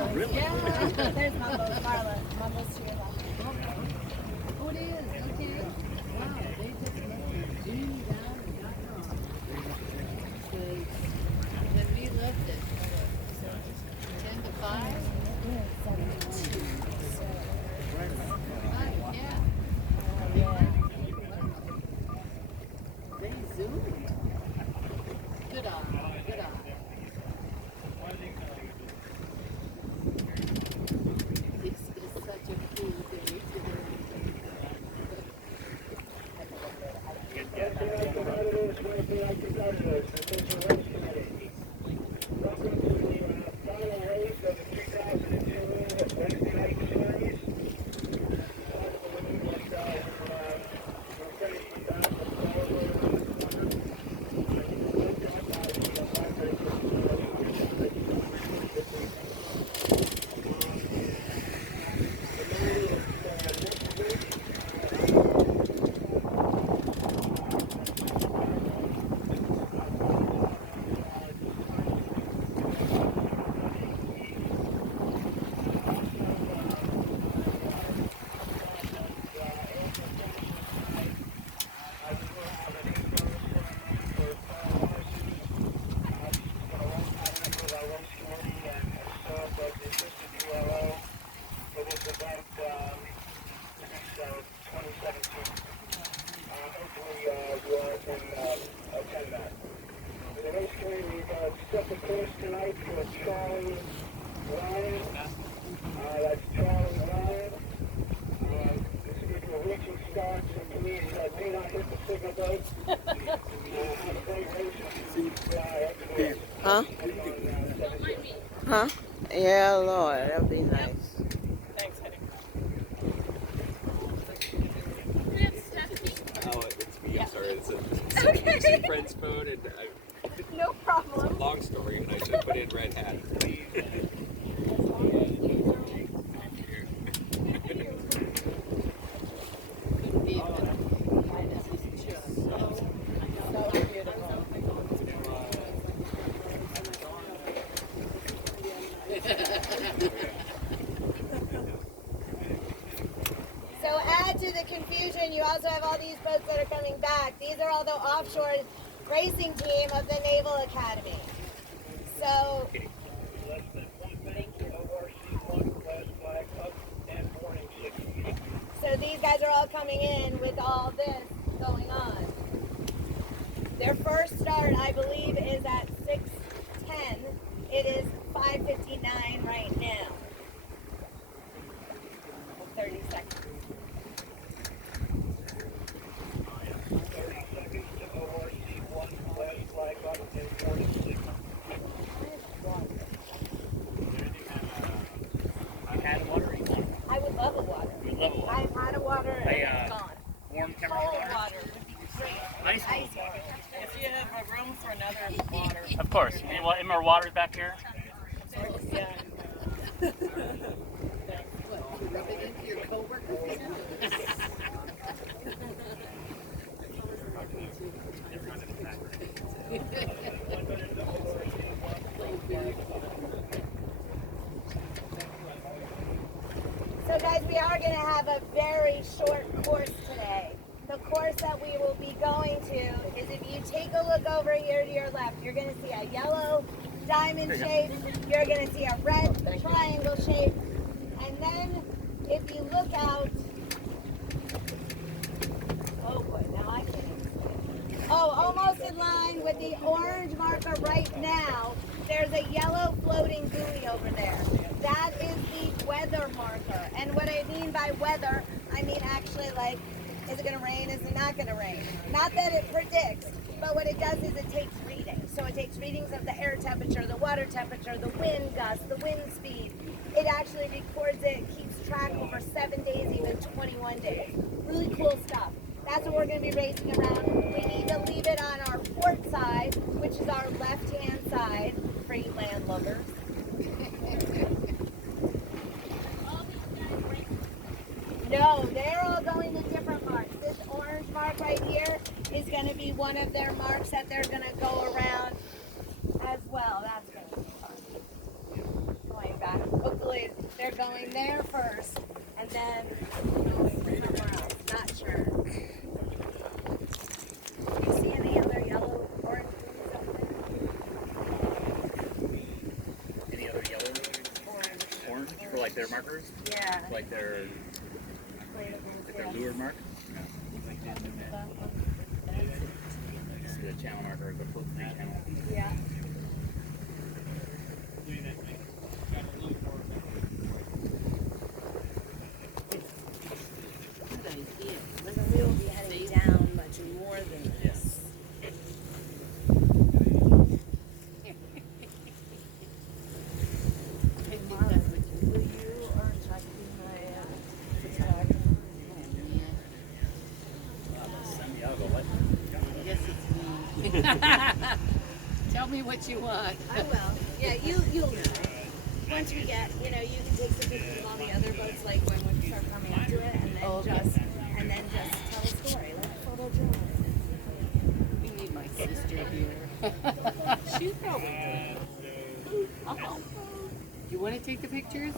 Really? Yeah, there's Mumbo's, Marla. Mumbo's to your left. Oh, it is. Okay. Wow, they just must have zoomed down and gotten off. Because when we left it, 10 to 5? Right, yeah. They zoomed. Good eye, good eye. This is such a cool day today. Tonight for Charlie Ryan. That's Charlie Ryan. This is your reaching starts and please do not hit the signal boat. Have a great race. Huh? Huh? Yeah, Lord, that'd be nice. Thanks, honey. Oh, it's me. I'm sorry. It's Okay. a friend's phone, and No problem. it's a long story, and I should put in red hat. Couldn't be better. This is just so beautiful. So add to the confusion, you also have all these boats that are coming back. These are all the offshore racing team of the Naval Academy. So, so these guys are all coming in with all this going on. Their first start, I believe, is at 6:10. It is 5:59 right now. 30 seconds. I would love a water. We love a water. I've had a water and Hey, it's gone. Warm temperature Cold water. water would be great. Ice cold Ice water. If you have a room for another water. Of course. Any more waters back here? Yeah. What, you rub it into your coworkers? So guys, we are going to have a very short course today. The course that we will be going to is, if you take a look over here to your left, you're going to see a yellow diamond shape, you're going to see a red triangle shape, and then if you look out, oh boy, now I can't even see it. Oh, almost in line with the orange marker right now, there's a yellow floating buoy over there. That is the weather marker. And what I mean by weather, I mean actually like, is it going to rain? Is it not going to rain? Not that it predicts, but what it does is it takes readings. So it takes readings of the air temperature, the water temperature, the wind gust, the wind speed. It actually records it, keeps track over 7 days, even 21 days. Really cool stuff. That's what we're going to be racing around. We need to leave it on our port side, which is our left-hand side, for you landlubbers. No, they're all going to different marks. This orange mark right here is going to be one of their marks that they're going to go around as well. That's going to be fun. Going back. Oops. probably, they're going there first, and then going somewhere else. Not sure. Do you see any other yellow, orange buoys up there? Any other yellow? Orange for like their markers? Yeah. Like their lure mark? This is the channel marker, the float free channel. Yeah. Good idea. And we will be heading down much more than this. I think that's what you Will you or try to be my photographer? Santiago, what? I guess it's me. Tell me what you want. I will. Yeah, you'll know. Once we get, you know, you can take some pictures of all the other boats, like when we start coming up to it, and then just tell a story, like photo journalism. We need my sister here. She's probably You want to take the pictures?